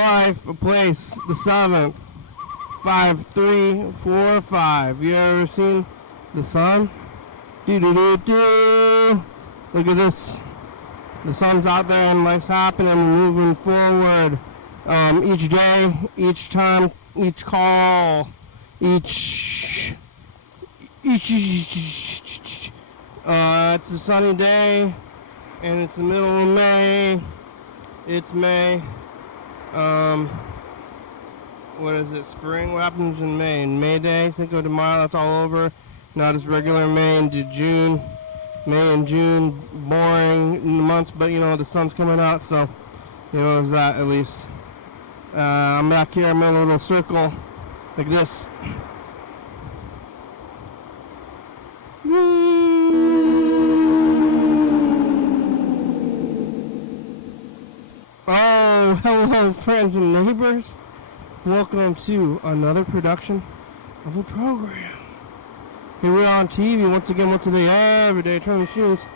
life, a place, the 7th, 5345. You ever seen the sun? Do-do-do-do. Look at this. The sun's out there and life's happening, moving forward. Each day, each time, each call, it's a sunny day, and it's the middle of May. It's May. What is it? Spring? What happens in May? In May Day, Cinco de Mayo, that's all over. Not as regular May into June. May and June, boring months, but the sun's coming out, so there's that at least. I'm back here, I'm in a little circle like this. Oh, hello friends and neighbors. Welcome to another production of a program. Here we are on TV once again, once a day, every day, turning shoes.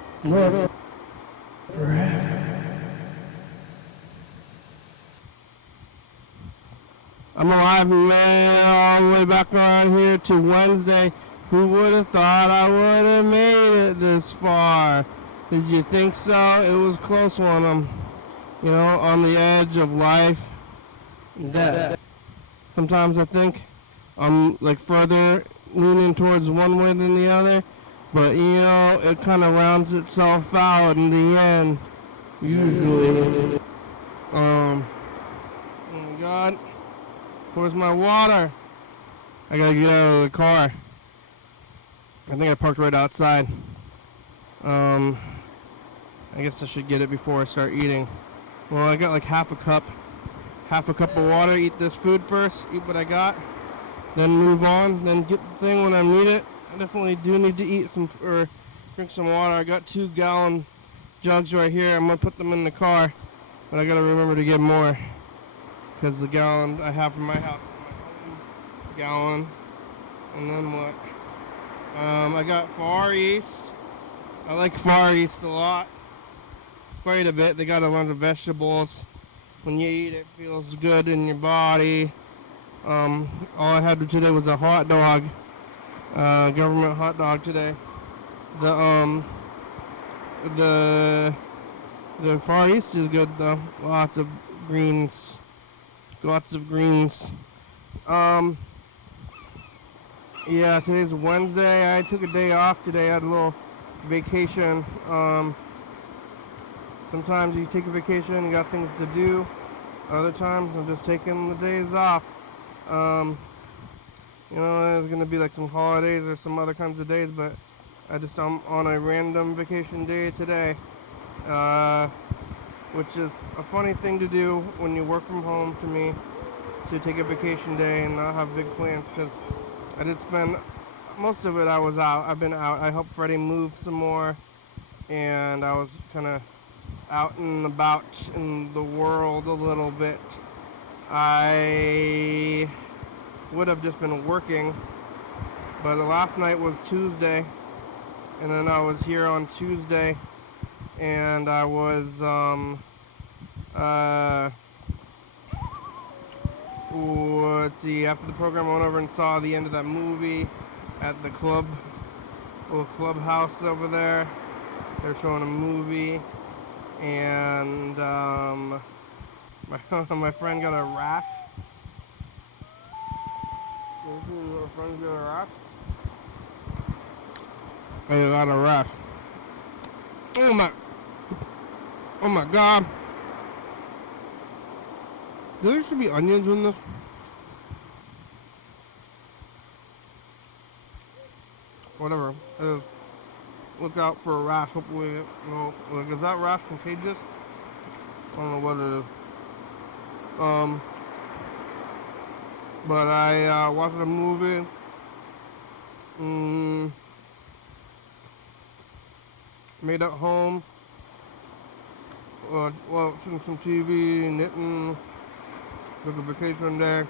I'm alive, man, all the way back around here to Wednesday. Who would have thought I would have made it this far? Did you think so? It was close one. I'm, on the edge of life and death. Sometimes I think I'm like further leaning towards one way than the other, but it kind of rounds itself out in the end, usually. Oh my God. Where's my water? I gotta get out of the car. I think I parked right outside. I guess I should get it before I start eating. Well, I got like half a cup of water. Eat this food first, eat what I got, then move on, then get the thing when I need it. I definitely do need to eat some or drink some water. I got 2-gallon jugs right here. I'm gonna put them in the car, but I gotta remember to get more. Because the gallon I have from my house is my home gallon. And then what? I got Far East. I like Far East a lot. Quite a bit. They got a bunch of vegetables. When you eat it, feels good in your body. All I had today was a hot dog. Government hot dog today. The Far East is good though. Lots of greens. Yeah, today's Wednesday. I took a day off today. I had a little vacation. Sometimes you take a vacation, you got things to do. Other times I'm just taking the days off. There's gonna be like some holidays or some other kinds of days, but I'm on a random vacation day today. Which is a funny thing to do when you work from home to me, to take a vacation day and not have big plans, because I did spend most of it I was out. I've been out. I helped Freddie move some more, and I was kind of out and about in the world a little bit. I would have just been working, but last night was Tuesday, and then I was here on Tuesday, and I was let's see, after the program I went over and saw the end of that movie at the little clubhouse over there. They're showing a movie, and my friend got a rash. My friend got a rash. I got a rash. Oh my God. There should be onions in this. Whatever. Look out for a rash. Hopefully, is that rash contagious? I don't know what it is. But I watched a movie. Made at home. Watching some TV, knitting. Took a vacation day.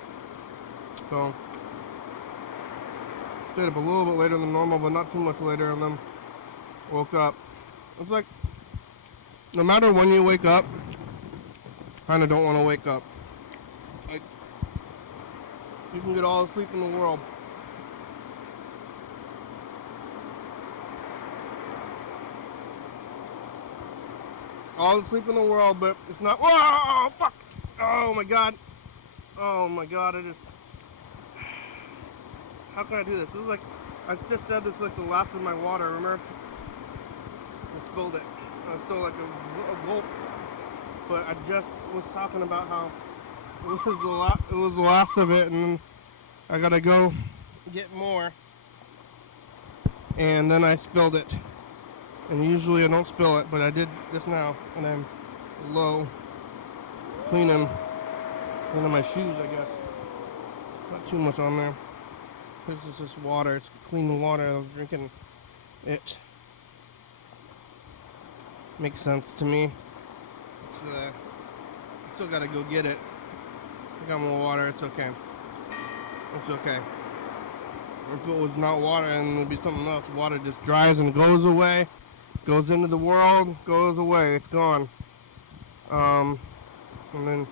So stayed up a little bit later than normal, but not too much later, and then woke up. It's like, no matter when you wake up, kind of don't want to wake up. Like, you can get all the sleep in the world. All the sleep in the world, but it's not. Whoa! Fuck! Oh my god! Oh my god! I just. How can I do this? This is like. I just said this is like the last of my water. Remember? I spilled it. I spilled like a gulp. But I just was talking about how it was the last of it, and I gotta go get more. And then I spilled it. And usually I don't spill it, but I did this now, and I'm low cleaning my shoes, I guess. Not too much on there. This is just water. It's clean water. I was drinking it. Makes sense to me. It's, still gotta go get it. I got more water. It's okay. It's okay. If it was not water, and it'd be something else. Water just dries and goes away. Goes into the world, goes away, it's gone. And then,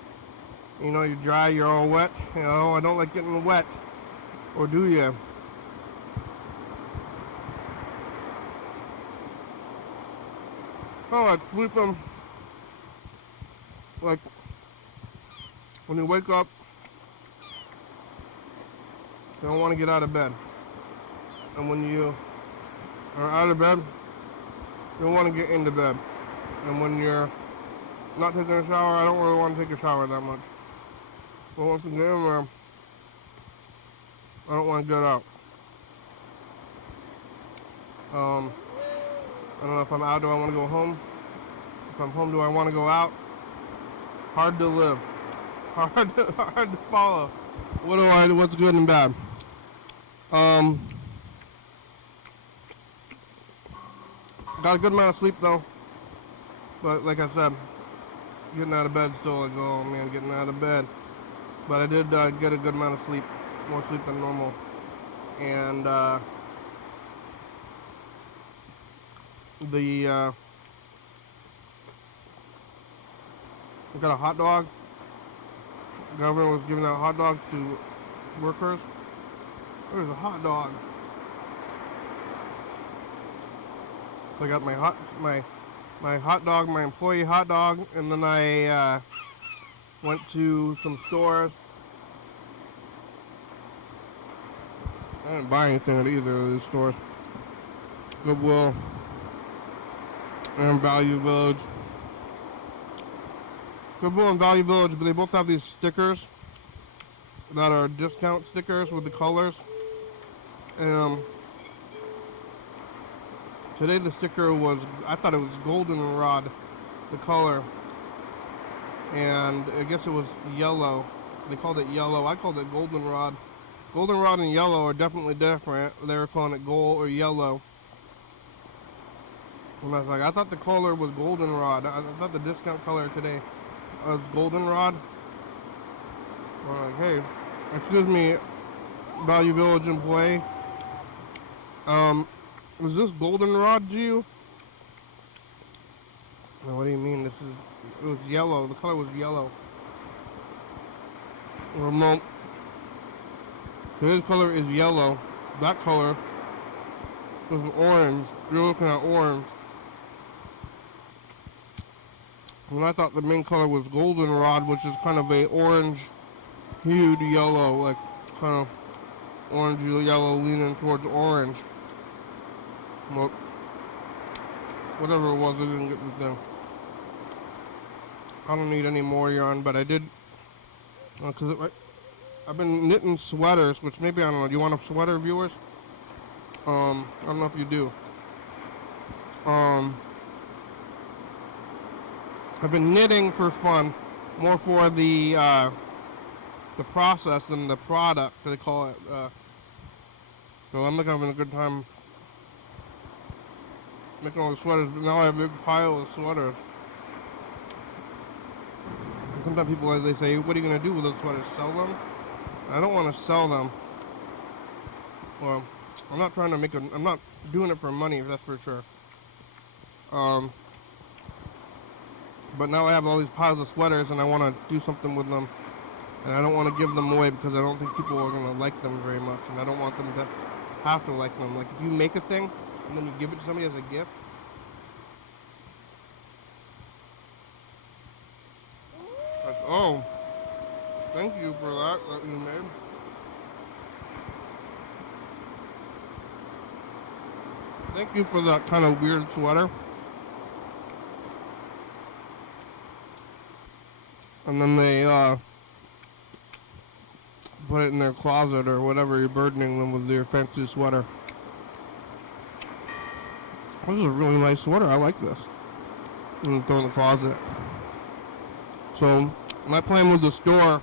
you're dry, you're all wet. I don't like getting wet. Or do you? Oh, I sleep them. Like, when you wake up, you don't want to get out of bed. And when you are out of bed, you don't want to get into bed. And when you're not taking a shower, I don't really want to take a shower that much. But once you get in there, I don't want to get out. I don't know if I'm out, do I want to go home? If I'm home, do I want to go out? Hard to live. Hard to follow. What's good and bad? Got a good amount of sleep though, but like I said, getting out of bed still, like, oh man, getting out of bed. But I did get a good amount of sleep, more sleep than normal, and I got a hot dog. The governor was giving out hot dogs to workers. There's a hot dog. I got my hot dog, my employee hot dog, and then I went to some stores. I didn't buy anything at either of these stores. Goodwill and Value Village. Goodwill and Value Village, but they both have these stickers that are discount stickers with the colors. And today the sticker was, I thought it was goldenrod, the color, and I guess it was yellow. They called it yellow. I called it goldenrod. Goldenrod and yellow are definitely different. They were calling it gold or yellow. And I was like, I thought the color was goldenrod. I thought the discount color today was goldenrod. I'm like, hey, excuse me, Value Village employee. Was this goldenrod to you? No, what do you mean? It was yellow. The color was yellow. Remote. Today's color is yellow. That color was orange. You're looking at orange. And I thought the main color was goldenrod, which is kind of a orange hued yellow, like kind of orange yellow leaning towards orange. Well, whatever it was, I didn't get the thing. I don't need any more yarn, but I did, because I've been knitting sweaters, which maybe, I don't know, do you want a sweater, viewers? I don't know if you do. I've been knitting for fun, more for the process than the product, they call it. So I'm having a good time making all the sweaters, but now I have a big pile of sweaters. And sometimes people, they say, what are you going to do with those sweaters? Sell them? I don't want to sell them. Well, I'm not trying to I'm not doing it for money, that's for sure. But now I have all these piles of sweaters and I want to do something with them. And I don't want to give them away because I don't think people are going to like them very much. And I don't want them to have to like them. Like if you make a thing and then you give it to somebody as a gift. Like, oh, thank you for that you made. Thank you for that kind of weird sweater. And then they put it in their closet or whatever, you're burdening them with your fancy sweater. This is a really nice sweater. I like this. And throw it in the closet. So my plan with the store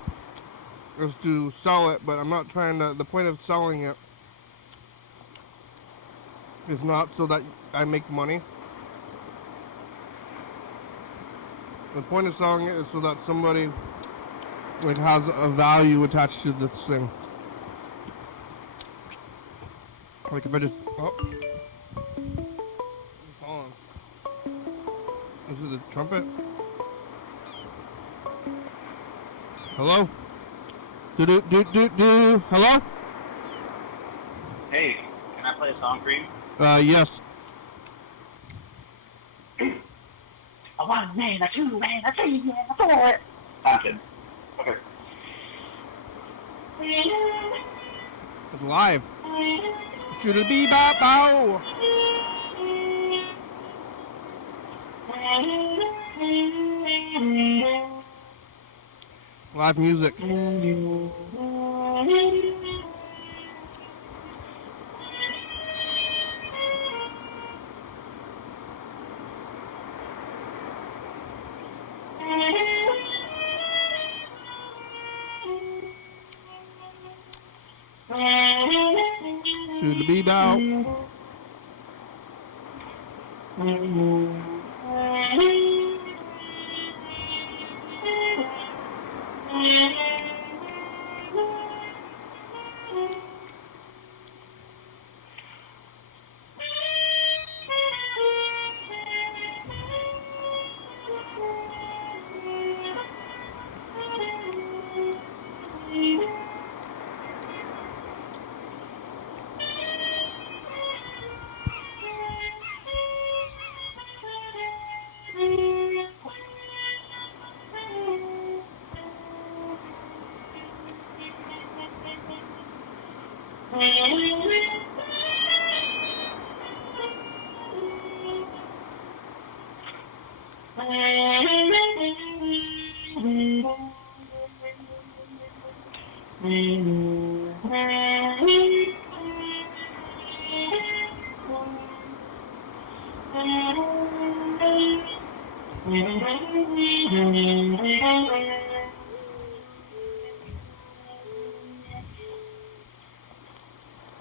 is to sell it, but I'm not trying to. The point of selling it is not so that I make money. The point of selling it is so that somebody like has a value attached to this thing. Like if I just hold on. Is it the trumpet? Hello? Do. Hello? Hey, can I play a song for you? Yes. A one man, a two man, a three man, a four. I'm kidding. Okay. It's live. Should be bow bow. Live music. Should be bow.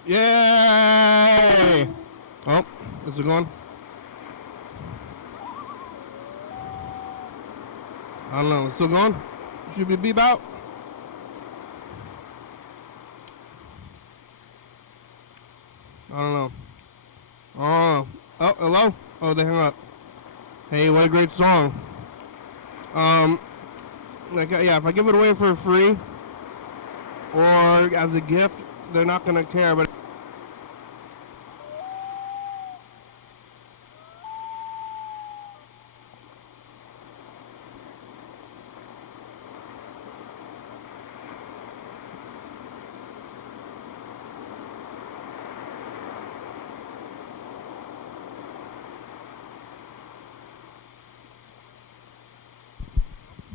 Yay! Oh, is it going? I don't know. It's still going? Should we be about? I don't know. Oh, hello? Oh, they hung up. Hey, what a great song. Like, yeah, if I give it away for free or as a gift, they're not gonna care, but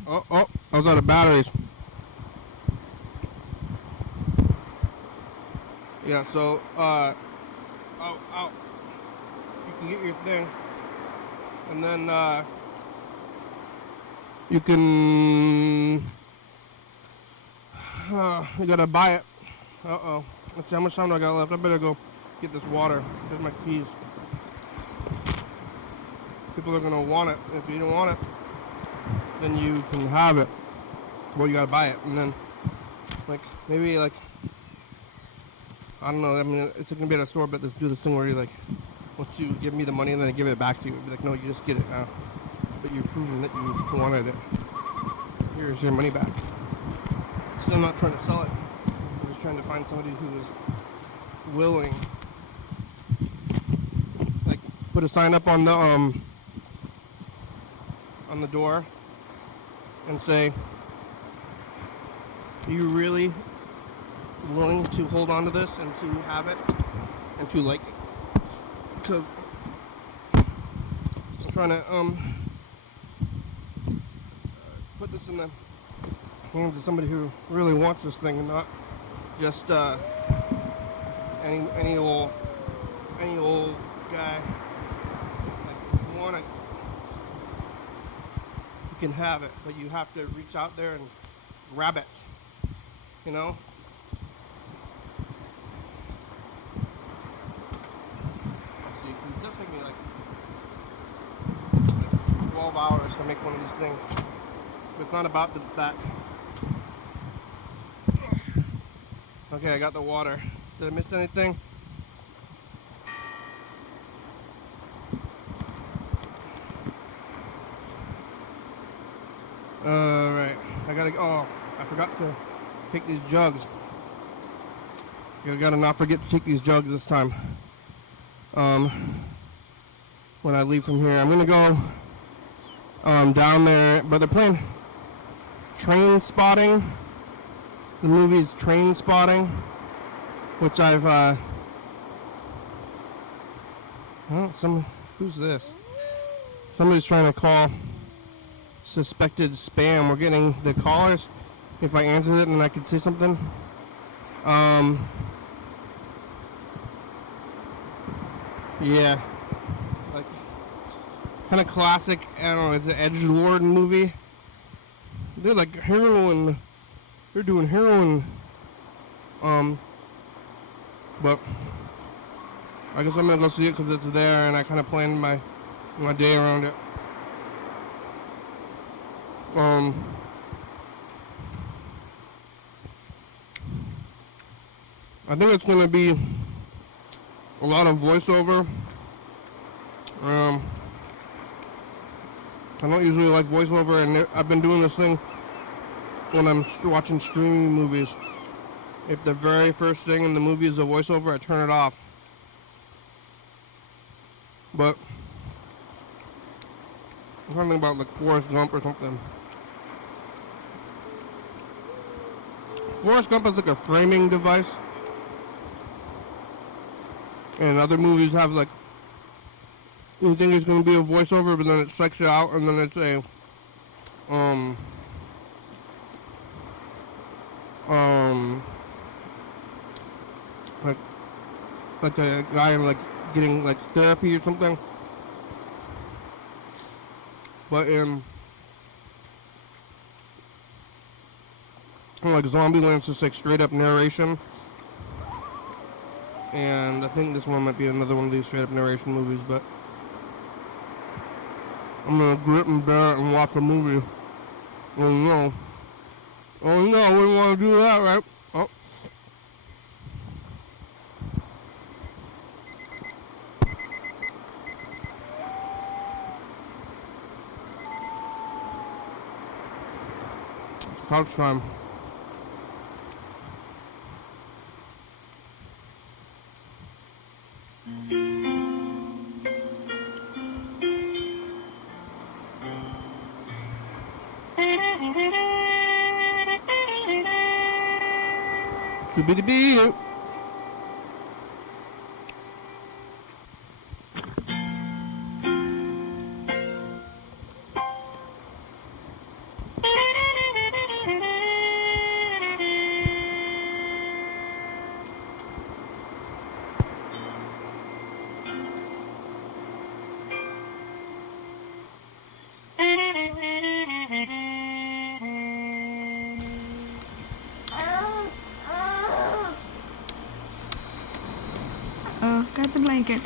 oh, I was out of batteries. Yeah, so, you can get your thing, and then, you can, you gotta buy it. Uh-oh. Let's see, how much time do I got left? I better go get this water. There's my keys. People are gonna want it. If you don't want it, then you can have it. Well, you gotta buy it, and then, like, maybe, like, I don't know, I mean, it's gonna be at a store, but let's do this thing where you, like, once you give me the money and then I give it back to you, be like, no, you just get it now. But you've proven that you wanted it. Here's your money back. I'm not trying to sell it. I'm just trying to find somebody who is willing. Like, put a sign up on the door and say, are you really willing to hold on to this and to have it and to like it? Because I'm trying to put this in the hands of somebody who really wants this thing and not just any old guy. Like, if you want it, you can have it, but you have to reach out there and grab it, you know? See, it does take me like 12 hours to make one of these things. But it's not about that. Okay, I got the water. Did I miss anything? Alright. I forgot to take these jugs. You gotta not forget to take these jugs this time. When I leave from here. I'm gonna go down there, but they're playing Train Spotting. The movie's Train Spotting, which I've who's this? Somebody's trying to call suspected spam. We're getting the callers. If I answer it, then I could say something. Yeah, like kind of classic. I don't know. It's an edgelord movie. They're like heroin. They're doing heroin. But I guess I'm gonna go see it because it's there, and I kind of planned my day around it. I think it's gonna be a lot of voiceover. I don't usually like voiceover, and I've been doing this thing when I'm watching streaming movies. If the very first thing in the movie is a voiceover, I turn it off. But I'm trying to think about like Forrest Gump or something. Forrest Gump is like a framing device. And other movies have like, you think it's going to be a voiceover, but then it psychs you out, and then it's a, like a guy like getting like therapy or something. But in like Zombieland, it's just like straight up narration. And I think this one might be another one of these straight up narration movies, but I'm gonna grip and bear it and watch a movie. Oh no. Oh no, I wouldn't want to do that, right? Oh. It's couch time. Be Got the blanket.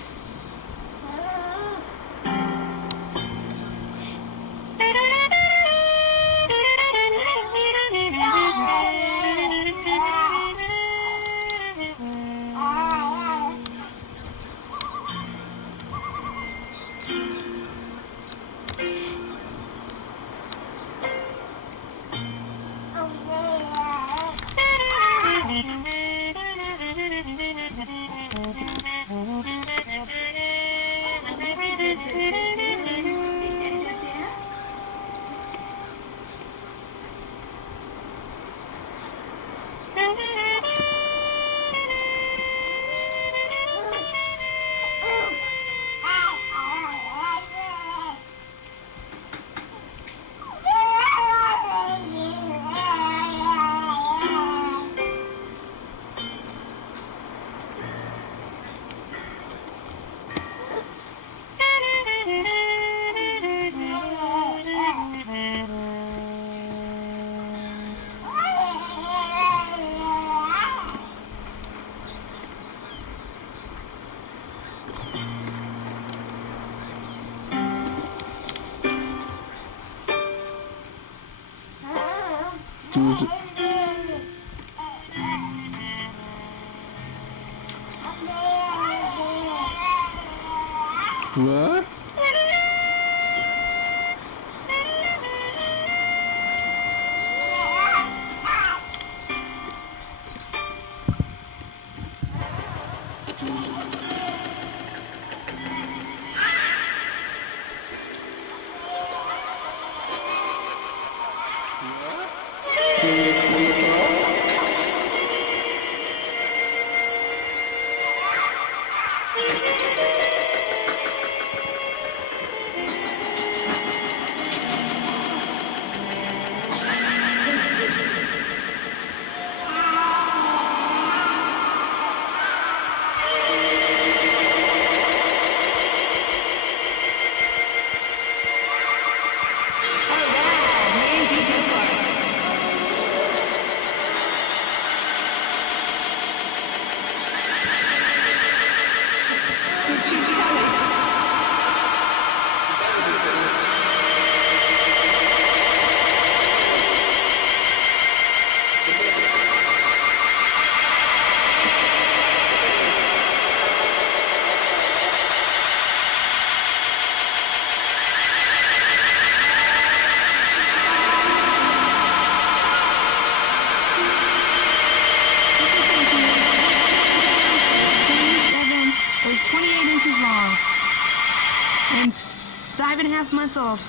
What? And 5.5 months old.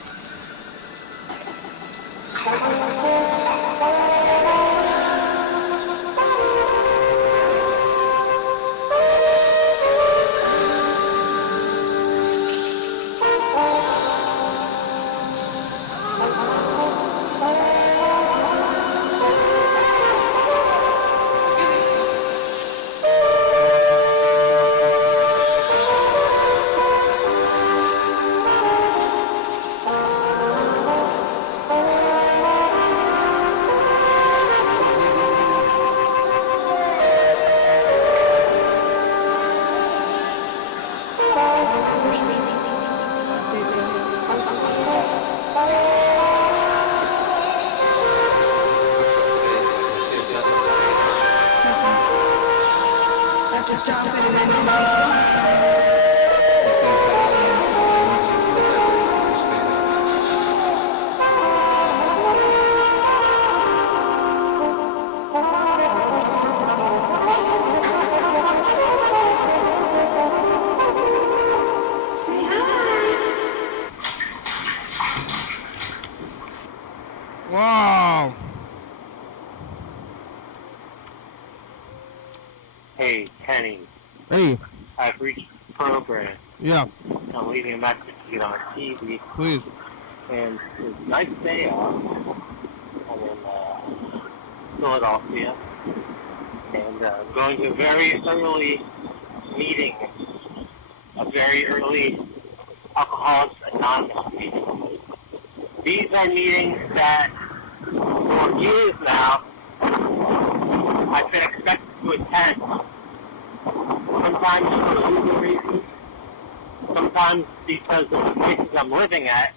Wow. Hey, Kenny, Hey, I've reached the program. yeah, I'm leaving a message to get on TV, please. and it's a nice day off. I'm in Philadelphia, and I'm going to a very early meeting, a very early Alcoholics Anonymous meeting. These are meetings that, for years now, I've been expected to attend. Sometimes for legal reasons, sometimes because of the places I'm living at.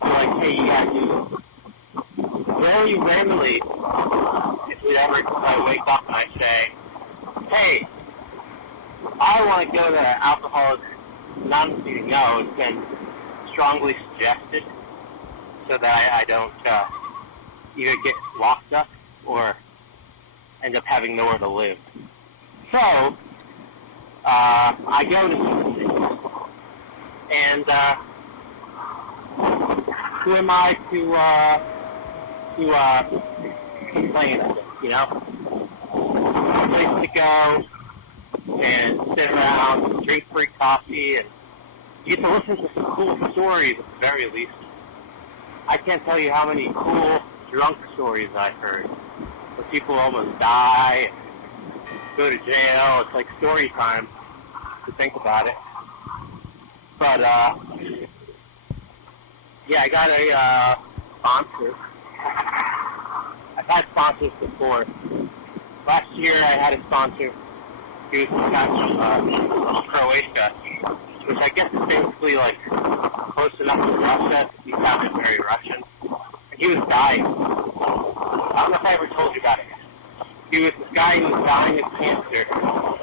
They're like, hey, you gotta do it. Very rarely, if I wake up and I say, hey, I want to go to an Alcoholics Anonymous meeting. No, it's been strongly suggested so that I don't either get locked up or end up having nowhere to live. So, I go to something, and who am I to complain of it, you know? A place to go and sit around, drink free coffee, and you get to listen to some cool stories at the very least. I can't tell you how many cool drunk stories I've heard, where people almost die, go to jail. It's like story time to think about it. But, yeah, I got a sponsor. I've had sponsors before. Last year I had a sponsor. He was this guy from Croatia, which I guess is basically like close enough to Russia. He sounded very Russian. And he was dying. I don't know if I ever told you about it. He was this guy who was dying of cancer. Oh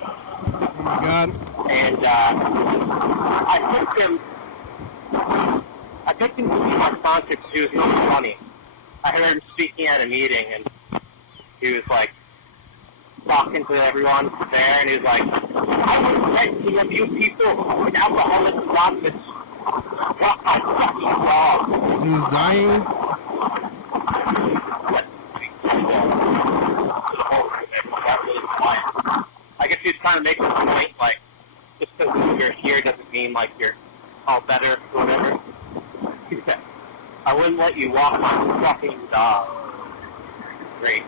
my God. And I took him I picked him to be my sponsor because he was really funny. I heard him speaking at a meeting, and he was like talking to everyone there, and he was like, I wouldn't let any of you people with Alcoholics Anonymous walk my fucking dog. He was dying. I guess he was trying to make a point, like, just because you're here doesn't mean, like, you're all better or whatever. He said, I wouldn't let you walk my fucking dog. Great.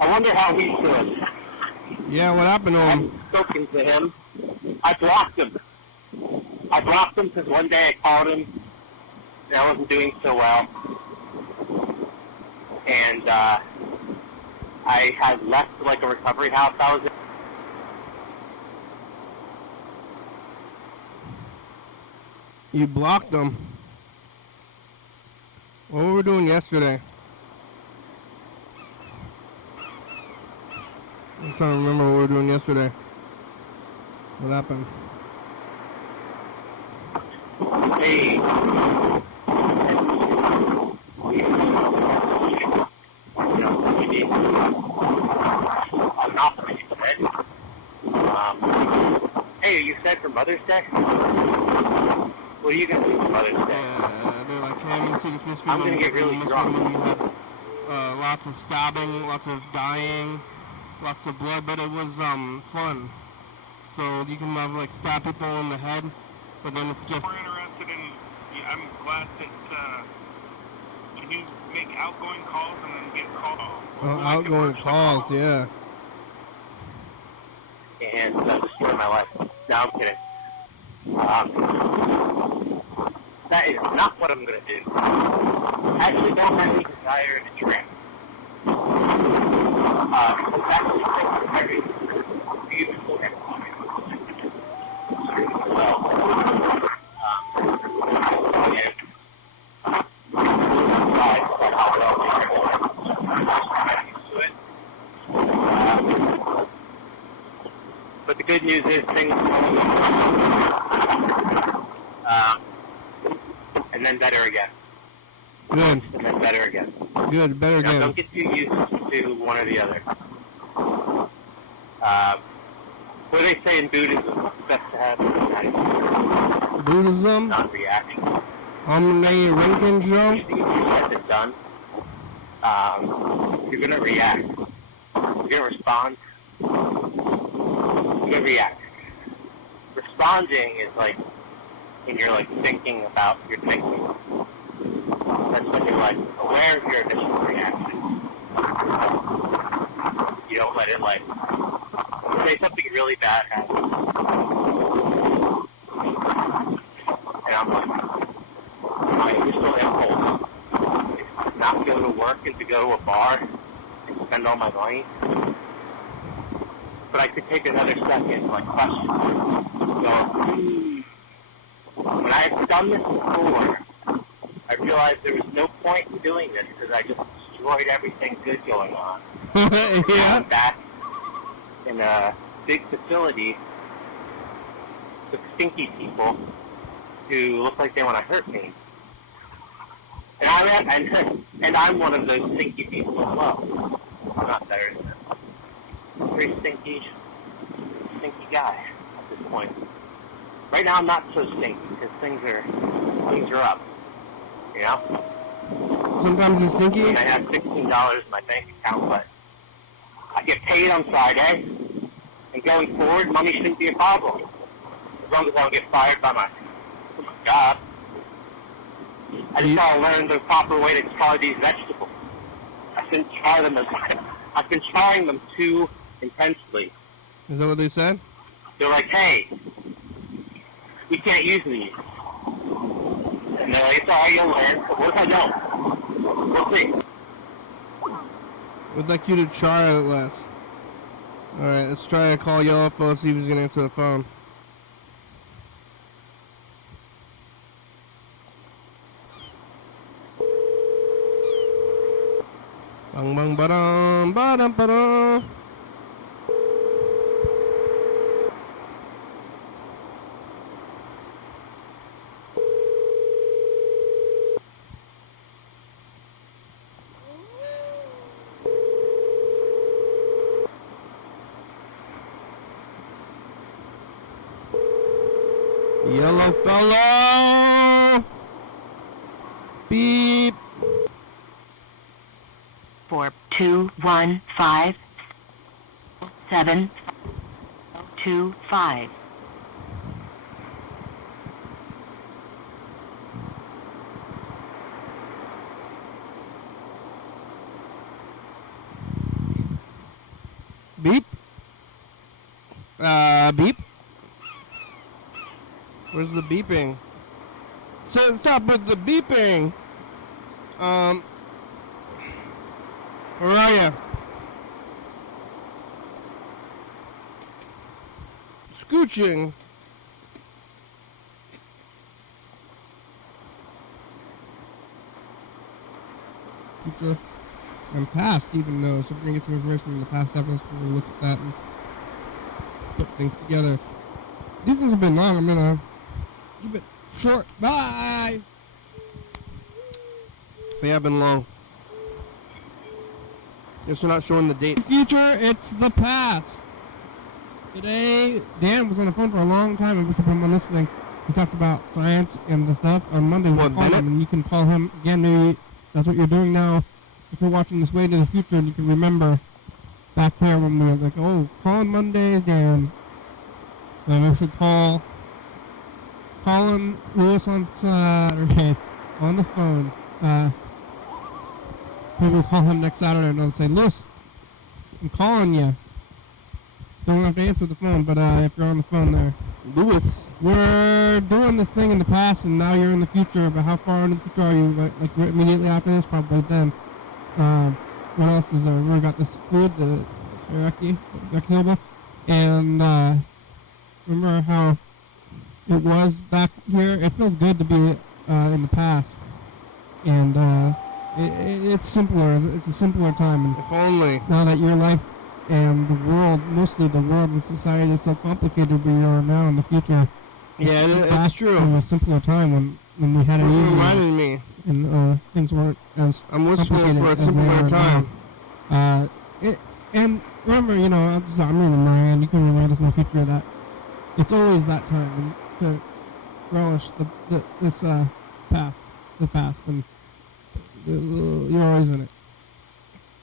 I wonder how he's doing. Yeah, what happened to I him? haven't spoken to him. I blocked him. I blocked him because one day I called him, and I wasn't doing so well. And I had left, like, a recovery house I was in. You blocked him. What were we doing yesterday? I'm trying to remember what we were doing yesterday. What happened? Hey. I'm not the hey, are you excited for Mother's Day? What are you going to do for Mother's Day? They're like, hey, I'm going to see this mystery. I'm going to get really drunk. You had lots of stabbing, lots of dying, lots of blood, but it was fun. So you can like stab people in the head, but then it's just... We're interested in, I'm glad that, can you make outgoing calls and then get calls? Outgoing calls, yeah. And destroy my life. No, I'm kidding. That is not what I'm going to do. I actually don't have any desire to drink. Because actually things are very beautiful and well. But the good news is things and then better again. Good. And then better again. Good, better Now, again. don't get too used to one or the other. What do they say in Buddhism? It's best to have Buddhism? not reaction. Rinken show? If you get it done, you're going to react. You're going to respond. You're going to react. Responding is like when you're like thinking about your thinking. That's when you're like aware of your initial reaction. You don't let it like say something really bad happens. And I'm like, my initial impulse is to not go to work and to go to a bar and spend all my money. But I could take another second, like question. Go, when I've done this before, I realized there was no point in doing this because I just destroyed everything good going on. Yeah. I'm back in a big facility with stinky people who look like they want to hurt me. And I'm one of those stinky people as well. I'm not better than them. I'm a pretty stinky guy at this point. Right now I'm not so stinky because things are up. You know? Sometimes it's stinky. I have $16 in my bank account, but I get paid on Friday, and going forward, money shouldn't be a problem. As long as I don't get fired by my job. I just gotta learn the proper way to try these vegetables. I shouldn't try them as much. I've been trying them too intensely. Is that what they said? They're like, hey, we can't use these. And they're like, it's all you'll learn. But what if I don't? We'll see. Would like you to try it less. Alright, let's try to call Yellow Phone, see if he's gonna answer the phone. Bang bang ba-dum, ba-dum ba-dum. Yellow fellow. Beep. 4215725. Beep. Beep. Where's the beeping? So stop with the beeping. Where are you? Scooching. Future and past, even though. So we're gonna get some information from the past episodes. We're gonna look at that and put things together. These things have been long. I'm gonna keep it short. Bye. They have been long. Guess we're not showing the date. The future, it's the past. Today, Dan was on the phone for a long time, and we should put him on this thing. He talked about science and the stuff. On Monday, we'll call him, and you can call him again. Maybe that's what you're doing now. If you're watching this way to the future, and you can remember back there when we were like, oh, call on Monday, Dan. Then we should call Colin Lewis on Saturday on the phone. Maybe we'll call him next Saturday and I'll say, Lewis, I'm calling you. Don't have to answer the phone, but if you're on the phone there. Lewis. We're doing this thing in the past and now you're in the future, but how far in the future are you? Like immediately after this? Probably then. What else is there? We got this food, the teriyaki soba. And remember how it was back here? It feels good to be in the past. And it's simpler. It's a simpler time. And If only. now that your life and the world, mostly the world and society is so complicated, we are now in the future. Yeah, it's Back true. in a simpler time when we had it You easier reminded me. and things weren't as I'm wishful complicated for a as they simpler are time. now. And remember, you know, I'm remembering, and you can remember this in the future, that it's always that time to relish this past, and you're always in it.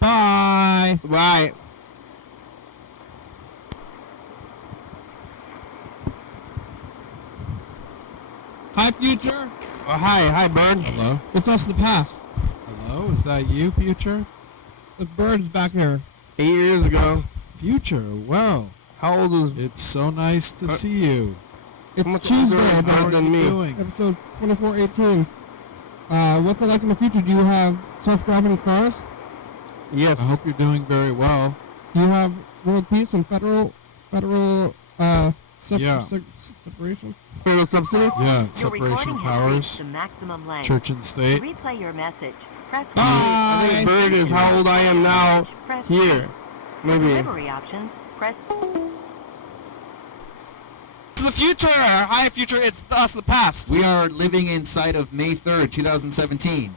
Bye. Right. Hi, future. Hi, Bird. Hello? It's us, the past. Hello? Is that you, Future? The bird's back here. 8 years ago. Future, well, How old is? it's so nice to see you. It's much Tuesday, older How about are than you me. doing? episode 2418. What's it like in the future? Do you have self-driving cars? Yes. I hope you're doing very well. Do you have world peace and federal Yeah. separation? Federal subsidies? Yeah, Your separation recording has powers, reached the maximum length. church and To state. replay your message, press I think Bird is how old I am now press here. Maybe. Delivery options, press To the future! Hi, future, it's us, the past. We are living inside of May 3rd, 2017.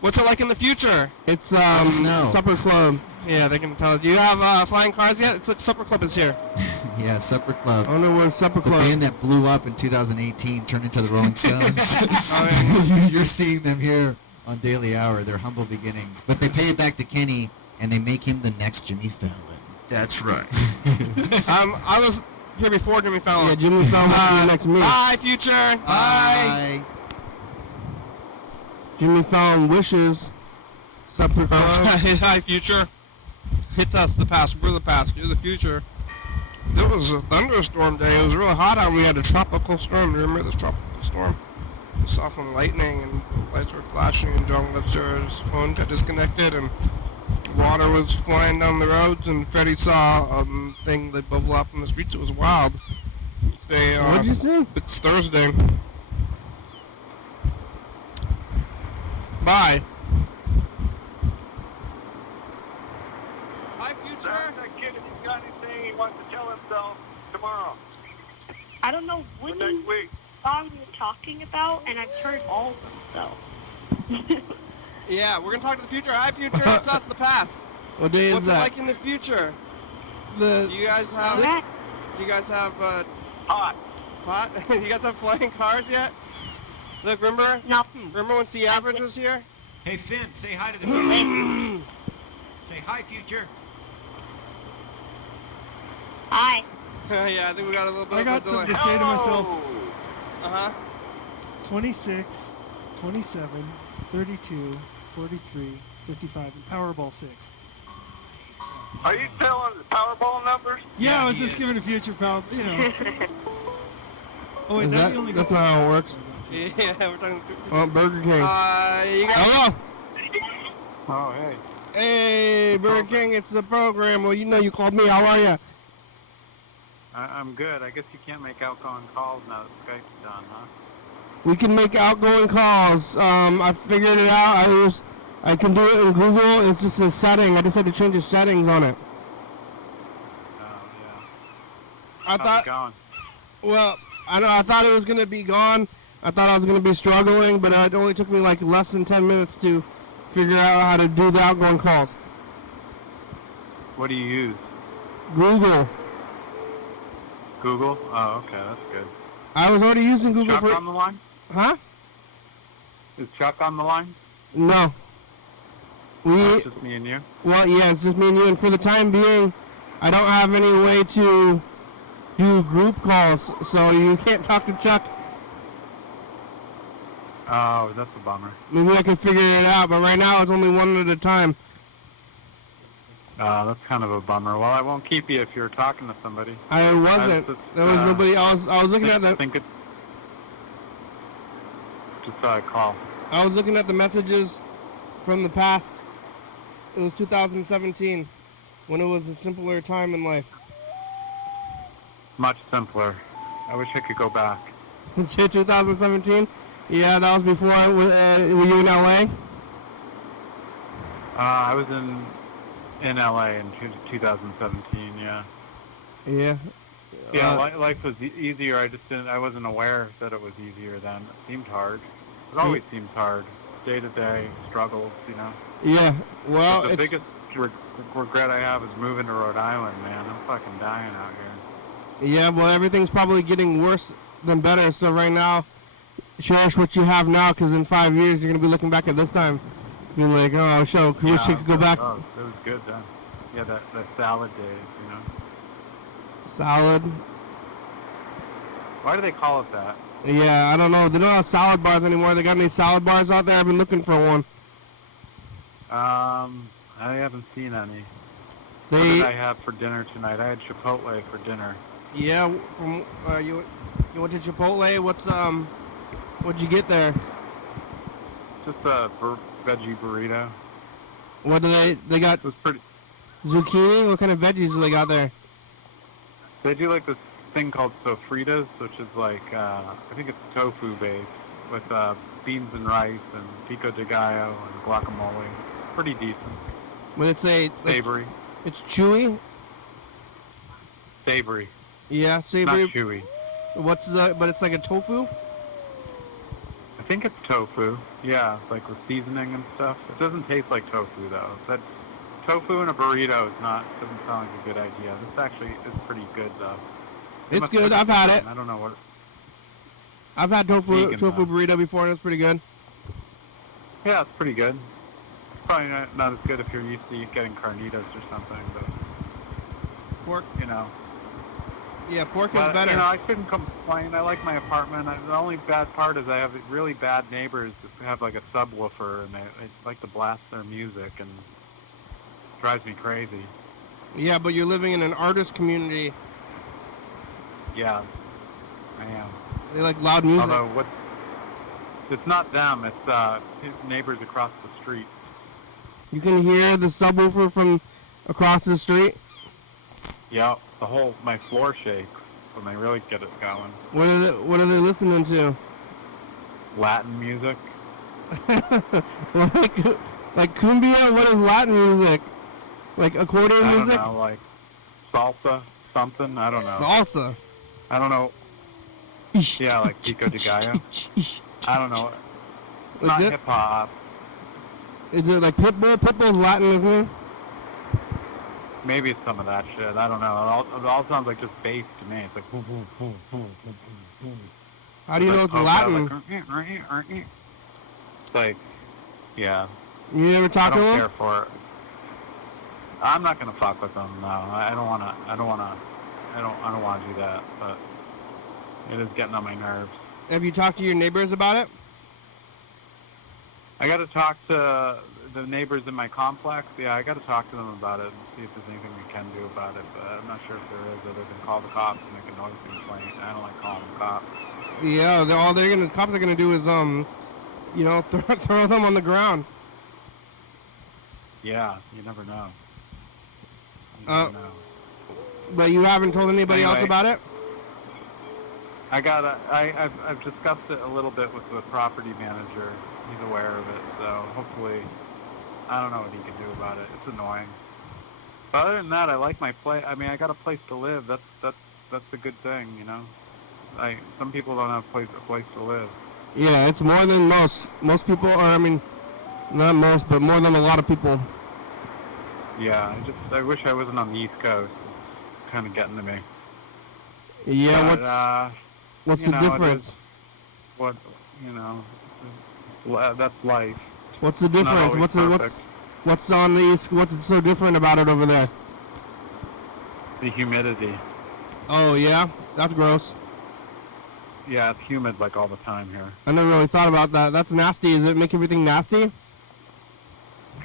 What's it like in the future? It's Let us know. Supper Club. Yeah, they can tell us. Do you have flying cars yet? It's like Supper Club is here. Yeah, Supper Club. I wonder where Supper The Club. band that blew up in 2018 turned into the Rolling Stones. You're seeing them here on Daily Hour, their humble beginnings. But they pay it back to Kenny, and they make him the next Jimmy Fallon. That's right. I was here before Jimmy Fallon. Yeah, Jimmy Fallon will be next meet. Hi, future. Hi. Bye. Jimmy Fallon wishes. Supper Club. Hi, future. It's us, the past. We're the past. You're the future. There was a thunderstorm day. It was really hot out. We had a tropical storm. Remember this tropical storm? We saw some lightning and the lights were flashing and John Webster's phone got disconnected and water was flying down the roads and Freddie saw a thing that bubbled out from the streets. It was wild. They, What'd you say? It's Thursday. Bye. Hi, future. That kid, if he's got anything he wants to tell himself tomorrow, I don't know or what next week. song you're talking about, and I've heard all of them, so. Yeah, we're gonna talk to the future. Hi, future. It's us, the past. What day is What's it that? like in the future? The You guys have. Correct. You guys have. Hot. What? You guys have flying cars yet? Look, remember? No. Remember when C Average was here? Hey, Finn, say hi to the future. Say hi, future. Hi. Yeah, I think we got a little bit I of got a delay. something to say to myself. Uh-huh. 26, 27, 32, 43, 55, and Powerball 6. Are you telling the Powerball numbers? Yeah, I was just giving a future power, you know. Oh, wait, Is that that, only that's got not how it 50. works. Yeah, we're talking. Oh, Burger King. You got. Hello. Oh, hey. Hey, Burger King, it's the program. Well, you know you called me. How are you? I'm good. I guess you can't make outgoing calls now that Skype's done, huh? We can make outgoing calls. I figured it out. I can do it in Google. It's just a setting. I just had to change the settings on it. Oh, yeah. I How's it thought. going? Well, I thought it was gonna be gone. I thought I was gonna be struggling, but it only took me like less than 10 minutes to figure out how to do the outgoing calls. What do you use? Google. Google? Oh, okay, that's good. I was already using Google Chuck for. on the line? Huh? Is Chuck on the line? No. It's just me and you? Well, yeah, it's just me and you. And for the time being, I don't have any way to do group calls, so you can't talk to Chuck. Oh, that's a bummer. Maybe I can figure it out, but right now it's only one at a time. That's kind of a bummer. Well, I won't keep you if you're talking to somebody. I wasn't. There was nobody. I was looking at the. Just saw a call. I was looking at the messages from the past. It was 2017, when it was a simpler time in life. Much simpler. I wish I could go back. Say 2017? Yeah, that was before I was. Were you in LA? I was in LA in 2017. Yeah. Yeah. Yeah, life was easier. I wasn't aware that it was easier then. It seemed hard. It always seems hard. Day to day struggles, you know. Yeah. Well, the biggest regret I have is moving to Rhode Island, man. I'm fucking dying out here. Yeah, well, everything's probably getting worse than better. So right now, cherish what you have now, because in 5 years you're gonna be looking back at this time, being like, oh, wish I could go back. Oh, it was good then. Yeah, that salad days, you know. Salad. Why do they call it that? Yeah, I don't know. They don't have salad bars anymore. They got any salad bars out there? I've been looking for one. I haven't seen any. What did I have for dinner tonight? I had Chipotle for dinner. Yeah, you went to Chipotle. What'd you get there? Just a veggie burrito. What do they got? It was pretty. Zucchini? What kind of veggies do they got there? They do like this thing called sofritas, which is like I think it's tofu based with beans and rice and pico de gallo and guacamole. Pretty decent. But it's savory. It's chewy. Savory. Yeah, savory. Not chewy. But it's like a tofu? I think it's tofu. Yeah, like with seasoning and stuff. It doesn't taste like tofu though. That's tofu in a burrito doesn't sound like a good idea. This actually is pretty good though. It's good. I've had it. I don't know what. I've had tofu burrito before, and it's pretty good. Yeah, it's pretty good. Probably not as good if you're used to getting carnitas or something, but pork, you know. Yeah, pork is better. You know, I shouldn't complain. I like my apartment. The only bad part is I have really bad neighbors that have like a subwoofer, and they like to blast their music, and it drives me crazy. Yeah, but you're living in an artist community. Yeah, I am. They like loud music. Although it's not them. It's his neighbors across the street. You can hear the subwoofer from across the street. Yeah, my floor shakes when they really get it going. What are they listening to? Latin music. like cumbia? What is Latin music? Like accordion music? I don't know, like salsa, something. I don't know. Salsa. I don't know. Yeah, like pico de gallo. I don't know. Not hip hop. Is it like Pitbull? Pitbull's Latin, isn't he? Maybe it's some of that shit. I don't know. It all sounds like just bass to me. It's like boom, boom, boom, boom, boom, boom. How do you know it's Latin? It's like, yeah. You never talk I to don't him? care for it. I'm not gonna fuck with them. No, I don't wanna do that. But it is getting on my nerves. Have you talked to your neighbors about it? I got to talk to the neighbors in my complex. Yeah, I got to talk to them about it and see if there's anything we can do about it. But I'm not sure if there is, other than call the cops and make a noise complaint. I don't like calling the cops. Yeah, cops are gonna do is throw them on the ground. Yeah, you never know. But you haven't told anybody else about it? I've discussed it a little bit with the property manager. He's aware of it, so hopefully, I don't know what he can do about it. It's annoying. But other than that, I like my place. I mean, I got a place to live. That's a good thing, you know. Some people don't have a place to live. Yeah, it's more than most. Most people are. I mean, not most, but more than a lot of people. Yeah, I wish I wasn't on the East Coast. It's kind of getting to me. Yeah, but, what's the difference? That's life. What's the difference? What's on the East? What's so different about it over there? The humidity. Oh yeah, that's gross. Yeah, it's humid like all the time here. I never really thought about that. That's nasty. Does it make everything nasty?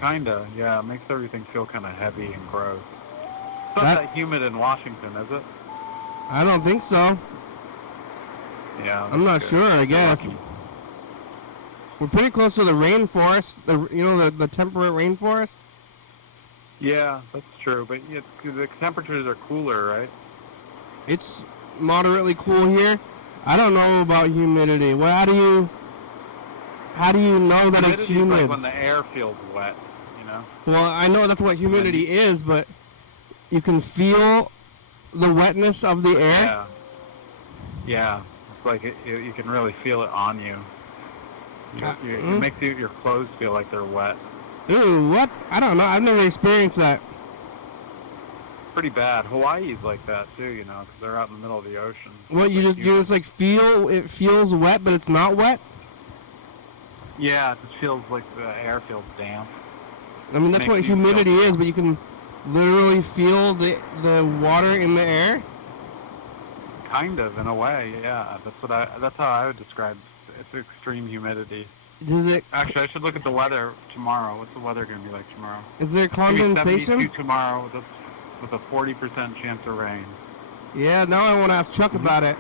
Kinda, yeah. It makes everything feel kind of heavy and gross. It's not that humid in Washington, is it? I don't think so. Yeah. I'm not sure, I guess. We're pretty close to the rainforest, the temperate rainforest. Yeah, that's true. But the temperatures are cooler, right? It's moderately cool here. I don't know about humidity. Well, how do you know that it's humid? Is like when the air feels wet, you know? Well, I know that's what humidity is, but you can feel the wetness of the air. Yeah. Yeah. It's like you can really feel it on you. It makes your clothes feel like they're wet. Ooh, what? I don't know. I've never experienced that. Pretty bad. Hawaii's like that too, you know, because they're out in the middle of the ocean. What, you just like feel, it feels wet, but it's not wet? Yeah, it just feels like the air feels damp. I mean, that's what humidity is, but you can literally feel the water in the air? Kind of, in a way, yeah. That's how I would describe it. It's extreme humidity. Actually, I should look at the weather tomorrow. What's the weather going to be like tomorrow? Is there condensation? 72 tomorrow with a 40% chance of rain. Yeah, now I want to ask Chuck about it.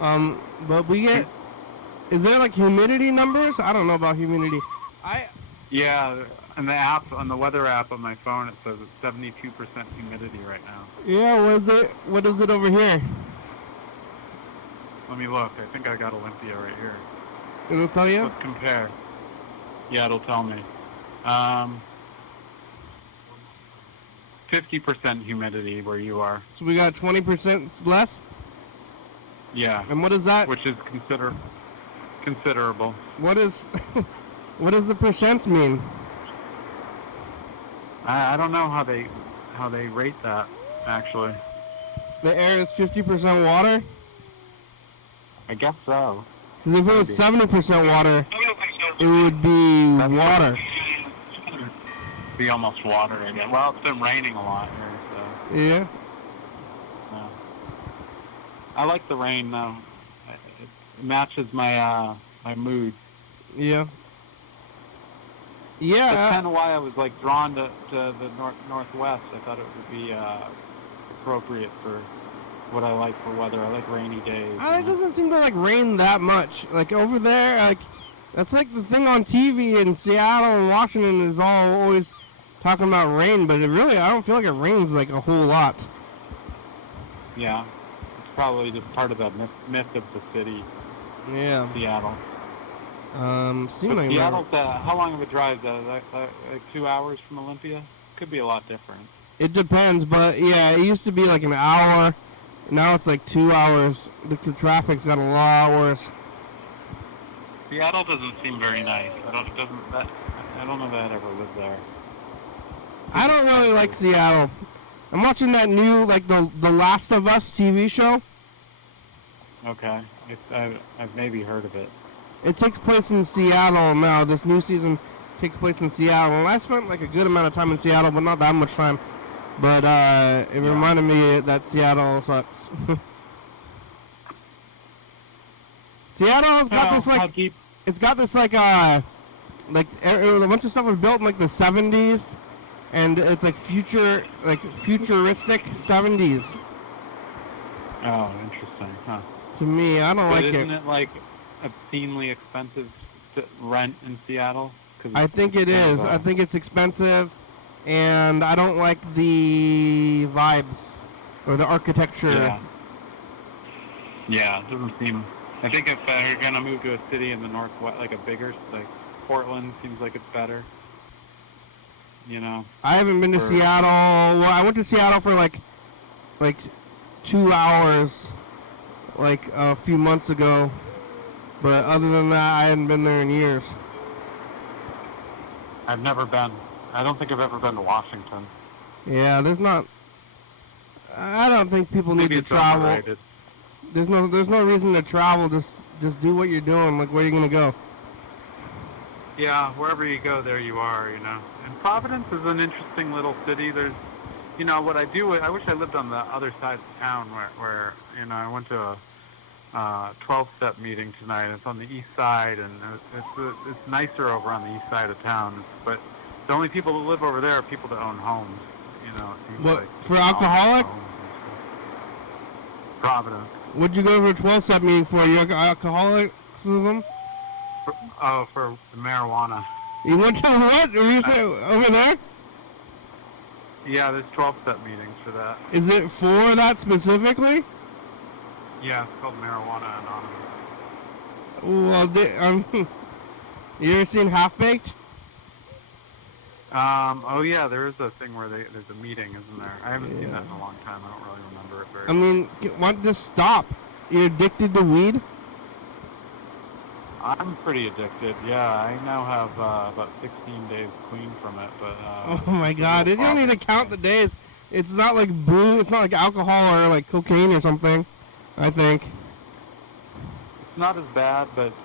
But is there like humidity numbers? I don't know about humidity. Yeah, on the weather app on my phone, it says it's 72% humidity right now. Yeah, what is it over here? Let me look. I think I got Olympia right here. It'll tell you? Let's compare. Yeah, it'll tell me. 50% humidity where you are. So we got 20% less? Yeah. And what is that? Which is considerable. What does the percents mean? I don't know how they rate that, actually. The air is 50% water? I guess so. Because if it was 70% water, it would be water. Be almost water again. Well, it's been raining a lot here, so. Yeah. No. I like the rain though. It matches my my mood. Yeah. Yeah. That's kind of why I was like drawn to the northwest. I thought it would be appropriate for what I like for weather. I like rainy days. It doesn't seem to like rain that much. Like over there, like that's like the thing on TV in Seattle and Washington is always talking about rain, but I don't feel like it rains like a whole lot. Yeah, it's probably just part of the myth of the city. Yeah. Seattle. Seattle's how long of a drive is that? Like 2 hours from Olympia? Could be a lot different. It depends, but yeah, it used to be like an hour. Now it's like 2 hours. The traffic's got a lot worse. Seattle doesn't seem very nice. I don't know that I'd ever lived there. I don't really like Seattle. I'm watching that new, like, the Last of Us TV show. Okay. I've maybe heard of it. It takes place in Seattle now. This new season takes place in Seattle. And I spent, like, a good amount of time in Seattle, but not that much time. But it reminded me that Seattle sucks. Seattle's got this, like, it's got this, like, a bunch of stuff was built in, like, the 70s. And it's, like, futuristic 70s. Oh, interesting, huh? To me, I don't like it. Isn't it, like, obscenely expensive to rent in Seattle? I think it is. I think it's expensive, and I don't like the vibes or the architecture. Yeah, it doesn't seem... I think if you're going to move to a city in the northwest, like a bigger, like Portland seems like it's better. You know? I haven't been to Seattle. Well, I went to Seattle for like 2 hours, like a few months ago. But other than that, I hadn't been there in years. I've never been. I don't think I've ever been to Washington. Yeah, there's not. I don't think people need to travel. Overrated. There's no reason to travel. Just do what you're doing. Like, where are you gonna go? Yeah, wherever you go, there you are, you know. And Providence is an interesting little city. There's, you know, what I do, I wish I lived on the other side of town where you know, I went to a 12-step meeting tonight. It's on the east side, and it's nicer over on the east side of town. But the only people that live over there are people that own homes, you know. It seems like for alcoholic? Providence. What'd you go to a 12-step meeting for? You alcoholicism? For marijuana. You went to what? Over there? Yeah, there's 12-step meetings for that. Is it for that specifically? Yeah, it's called Marijuana Anonymous. Well, you ever seen Half Baked? Oh yeah, there is a thing where there's a meeting, isn't there? I haven't seen that in a long time. I don't really remember it very well. I mean, why don't just stop? You're addicted to weed? I'm pretty addicted, yeah. I now have about 16 days clean from it, but... oh my god, you don't need to count the days. It's not like booze, it's not like alcohol or like cocaine or something, I think. It's not as bad, but it's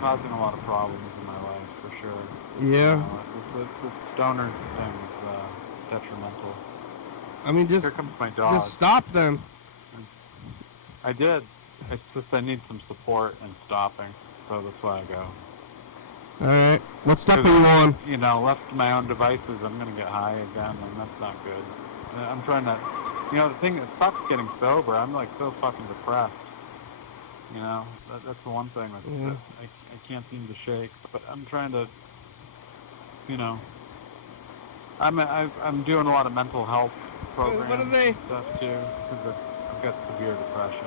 causing a lot of problems in my life, for sure. Yeah. The stoner thing is detrimental. I mean, Here comes my dog. just stop them. I did. It's just I need some support in stopping, so that's why I go. Alright, what step are you on? You know, left to my own devices, I'm going to get high again, and that's not good. I'm trying to, you know, the thing, it sucks getting sober. I'm like so fucking depressed. You know, that's the one thing that I can't seem to shake. But I'm trying to, you know, I'm doing a lot of mental health programs and stuff too, because I've got severe depression.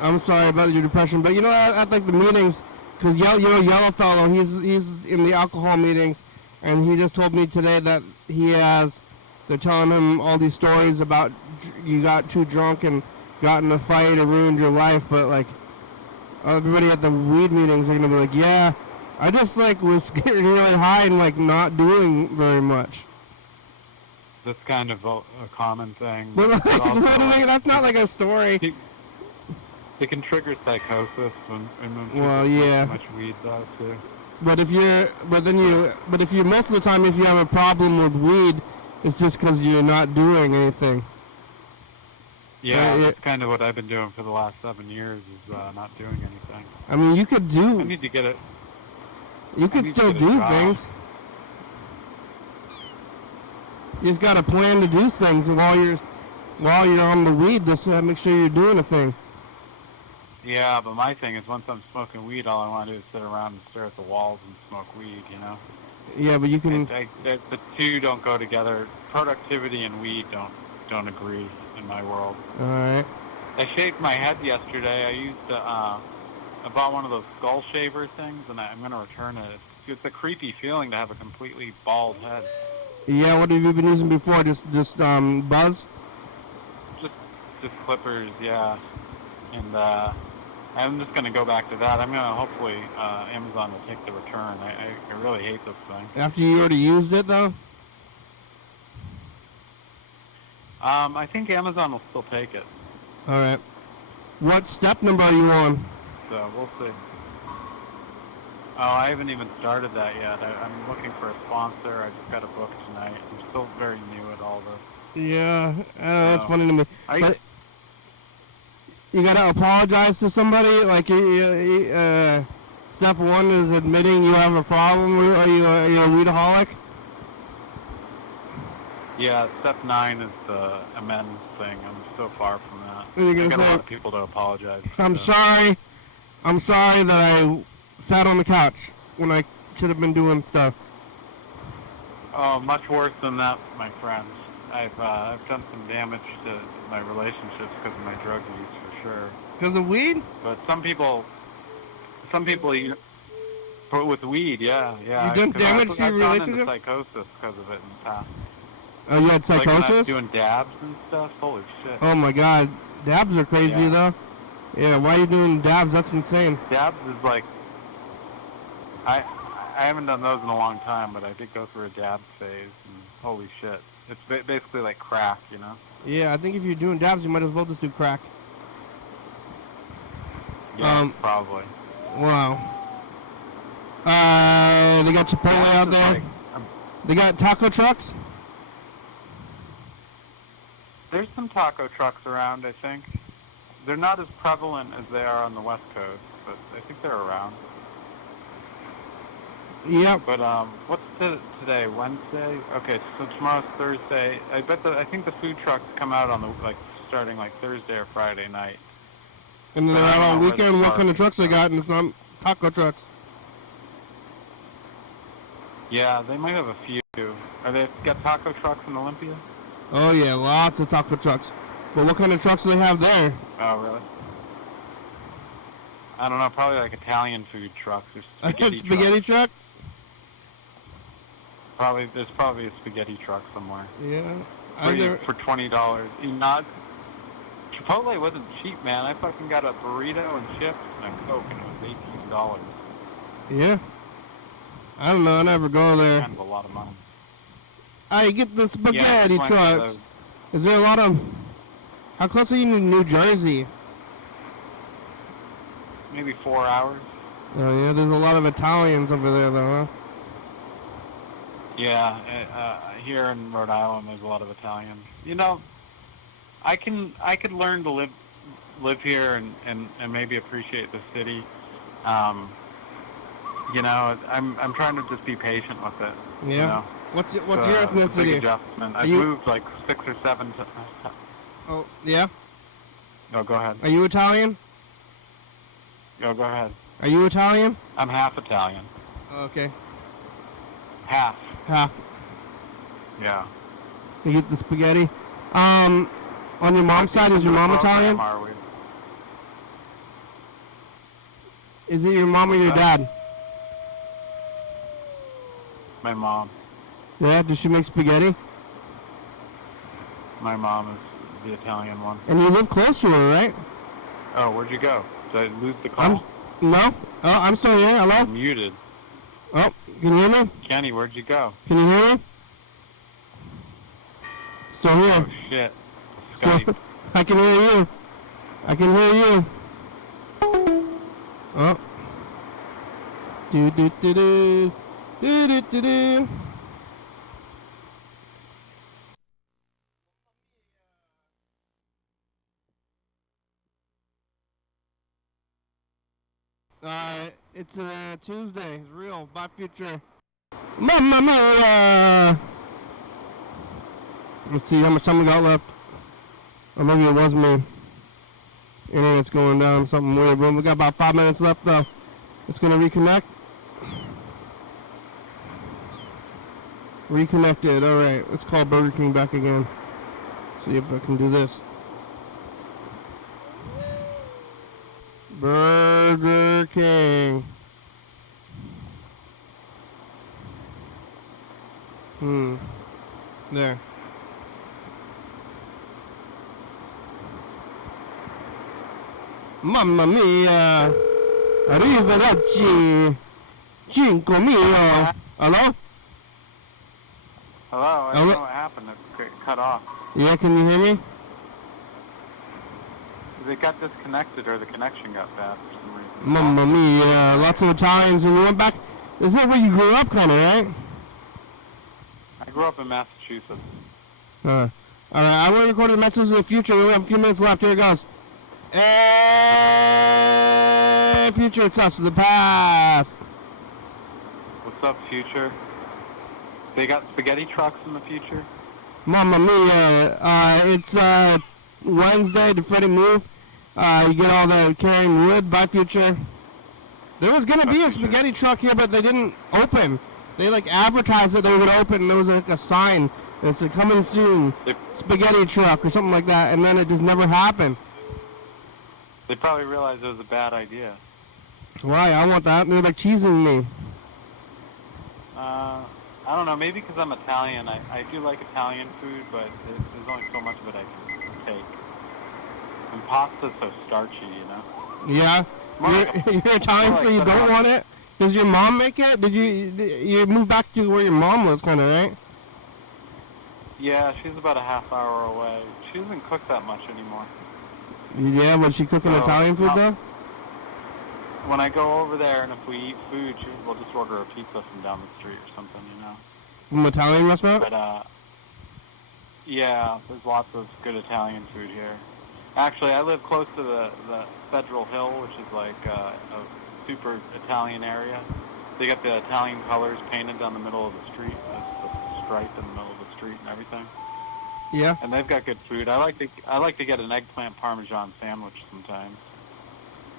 I'm sorry about your depression, but you know, at like the meetings, because Yellow Fellow, he's in the alcohol meetings, and he just told me today that they're telling him all these stories about you got too drunk and got in a fight or ruined your life, but like everybody at the weed meetings are gonna be like, yeah, I just like was getting really high and like not doing very much. That's kind of a common thing. But like, literally, that's not like a story. It can trigger psychosis when well, yeah. too much weed does too. But if you're most of the time, if you have a problem with weed, it's just because you're not doing anything. Yeah, that's kind of what I've been doing for the last 7 years, is not doing anything. I mean, you could do... I need to get it... You could still do things. You just got a plan to do things while you're on the weed, just to make sure you're doing a thing. Yeah, but my thing is once I'm smoking weed, all I want to do is sit around and stare at the walls and smoke weed, you know? Yeah, but you can... The two don't go together. Productivity and weed don't agree in my world. Alright. I shaved my head yesterday. I bought one of those skull shaver things, and I'm going to return it. It's a creepy feeling to have a completely bald head. Yeah, what have you been using before? Just Buzz? Just clippers, yeah. And I'm just going to go back to that. I'm going to hopefully Amazon will take the return. I really hate this thing. After you already used it, though? I think Amazon will still take it. All right. What step number are you on? So we'll see. Oh, I haven't even started that yet. I'm looking for a sponsor. I just got a book tonight. I'm still very new at all this. Yeah, I don't know. It's funny to me. I- But you gotta apologize to somebody. Like, step one is admitting you have a problem. Are you a weedaholic? Yeah, step 9 is the amends thing. I'm so far from that. You're gonna I got a say- lot of people to apologize. I'm to. sorry. I'm sorry that I sat on the couch when I should have been doing stuff. Oh, much worse than that, my friend. I've done some damage to my relationships because of my drug use, for sure. Because of weed? But some people, but with weed, yeah. You done 'Cause damage I've to your gone into relationship? psychosis because of it in the past. Oh, you had Like when I was psychosis? doing dabs and stuff. Holy shit. Oh my god. Dabs are crazy Yeah. though. Yeah, why are you doing dabs? That's insane. Dabs is like, I haven't done those in a long time, but I did go through a dab phase, and holy shit. It's basically like crack, you know? Yeah, I think if you're doing dabs, you might as well just do crack. Yeah, probably. Wow. They got Chipotle out there. They got taco trucks. There's some taco trucks around, I think. They're not as prevalent as they are on the West Coast, but I think they're around. Yep. But what's today? Wednesday? Okay, so tomorrow's Thursday. I think the food trucks come out on the starting like Thursday or Friday night. And then they're out all weekend. What kind of trucks they got? And it's not taco trucks. Yeah, they might have a few. Are they got taco trucks in Olympia? Oh yeah, lots of taco trucks. But what kind of trucks do they have there? Oh, really? I don't know, probably like Italian food trucks or spaghetti Spaghetti truck? There's probably a spaghetti truck somewhere. Yeah. For $20. Chipotle wasn't cheap, man. I fucking got a burrito and chips and a Coke, and it was $18. Yeah. I don't know. I never go there. Kind of a lot of money. I get the spaghetti Yeah, trucks. Is there a lot of... How close are you to New Jersey? Maybe 4 hours. Oh yeah, there's a lot of Italians over there though, huh? Yeah, here in Rhode Island, there's a lot of Italian. You know, I could learn to live here and maybe appreciate the city. You know, I'm trying to just be patient with it. Yeah. You know? What's your It's a big ethnicity? adjustment. I've moved like 6 or 7 times. Oh yeah. No, go ahead. Are you Italian? No, go ahead. Are you Italian? I'm half Italian. Okay. Half. Half. Yeah. You get the spaghetti. On your mom's side, is your mom Italian? Are we? Is it your mom or your dad? My mom. Yeah. Does she make spaghetti? My mom is the Italian one. And you live close to her, right? Oh, where'd you go? Did I lose the call? No. Oh, I'm still here. Hello. I'm muted. Oh, can you hear me? Kenny, where'd you go? Can you hear me? Still here. Oh shit. Skype. I can hear you. I can hear you. Oh. Do do do do do do do do. It's Tuesday. It's real. Bye, future. Mamma mia! Let's see how much time we got left. Or maybe it was me. Internet's going down, something weird. But we got about 5 minutes left, though. It's gonna reconnect. Reconnected. All right. Let's call Burger King back again. See if I can do this. Burger King. There. Mamma mia! Arrivederci! Cinco mio! Hello? Hello, I don't know what happened. It cut off. Yeah, can you hear me? They got disconnected or the connection got bad for some reason. Mamma mia, lots of Italians, and you went back. Is that where you grew up, kind of, right? I grew up in Massachusetts. All right, I want to record the message of the future. We only have a few minutes left. Here it goes. Hey, future, it's us, the past. What's up, future? They got spaghetti trucks in the future? Mamma mia, it's Wednesday, the Friday move. You get all the carrying wood. Bye, future. There was gonna be a spaghetti truck here, but they didn't open. They like advertised that they would open, and there was like a sign that said "coming soon, spaghetti truck" or something like that, and then it just never happened. They probably realized it was a bad idea. Why? I want that. They're like teasing me. I don't know, maybe because I'm Italian. I do like Italian food, but there's only so much of it I can take. And pasta's so starchy, you know? Yeah? You're Italian, so you don't want it? Does your mom make it? Did you move back to where your mom was, kind of, right? Yeah, she's about a half hour away. She doesn't cook that much anymore. Yeah, was she cooking Italian food, though? When I go over there and if we eat food, we'll just order a pizza from down the street or something, you know? From an Italian restaurant? But, yeah, there's lots of good Italian food here. Actually, I live close to the Federal Hill, which is like a super Italian area. They got the Italian colors painted down the middle of the street, the stripe in the middle of the street and everything. Yeah. And they've got good food. I like to get an eggplant parmesan sandwich sometimes.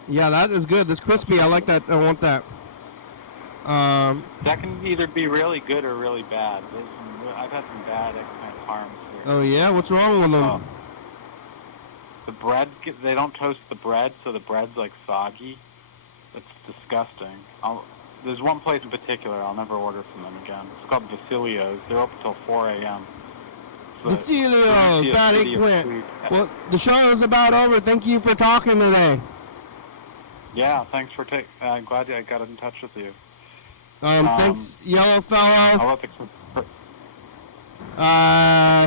Yeah, that is good. It's crispy. I like that. I want that. That can either be really good or really bad. I've had some bad eggplant parms here. Oh yeah, what's wrong with them? The bread, they don't toast the bread, so the bread's like soggy. It's disgusting. There's one place in particular I'll never order from them again. It's called Vasilio's. They're open till 4 a.m. Vasilio's, bad eggplant. Well, the show is about over. Thank you for talking today. Yeah, thanks for I'm glad I got in touch with you. Thanks, yellow fellow. I'll let the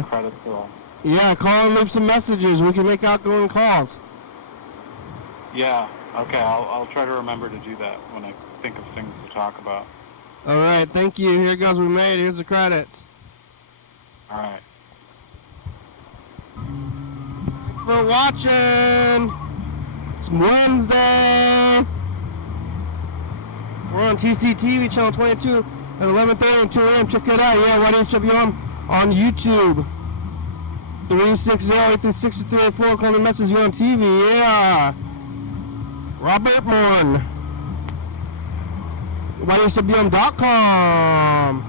credit to all. Yeah, call and leave some messages. We can make outgoing calls. Yeah, okay, I'll try to remember to do that when I think of things to talk about. All right, thank you. Here goes we made. Here's the credits. All right. Thanks for watching. It's Wednesday. We're on TCTV channel 22 at 11:30 and 2 a.m. Check it out. Yeah, YDHWM on YouTube. 360-836-384. Call the message here on TV. Yeah. Robert Morn. YDHWM.com.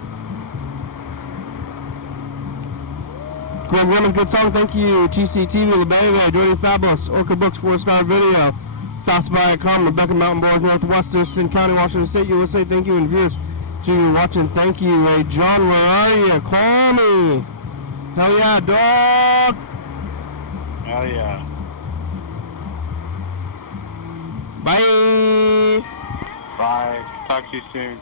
Greg Women's good song. Thank you. TCTV, La Baby, Jordan Fabulous, Orca Books, 4-star video. Stops by at Com, Rebecca Mountain Boys, Northwest, Thurston County, Washington State, USA. Thank you, and viewers to watching. Thank you. Hey, John, where are you? Call me. Hell yeah, dog. Hell yeah. Bye. Bye. Talk to you soon.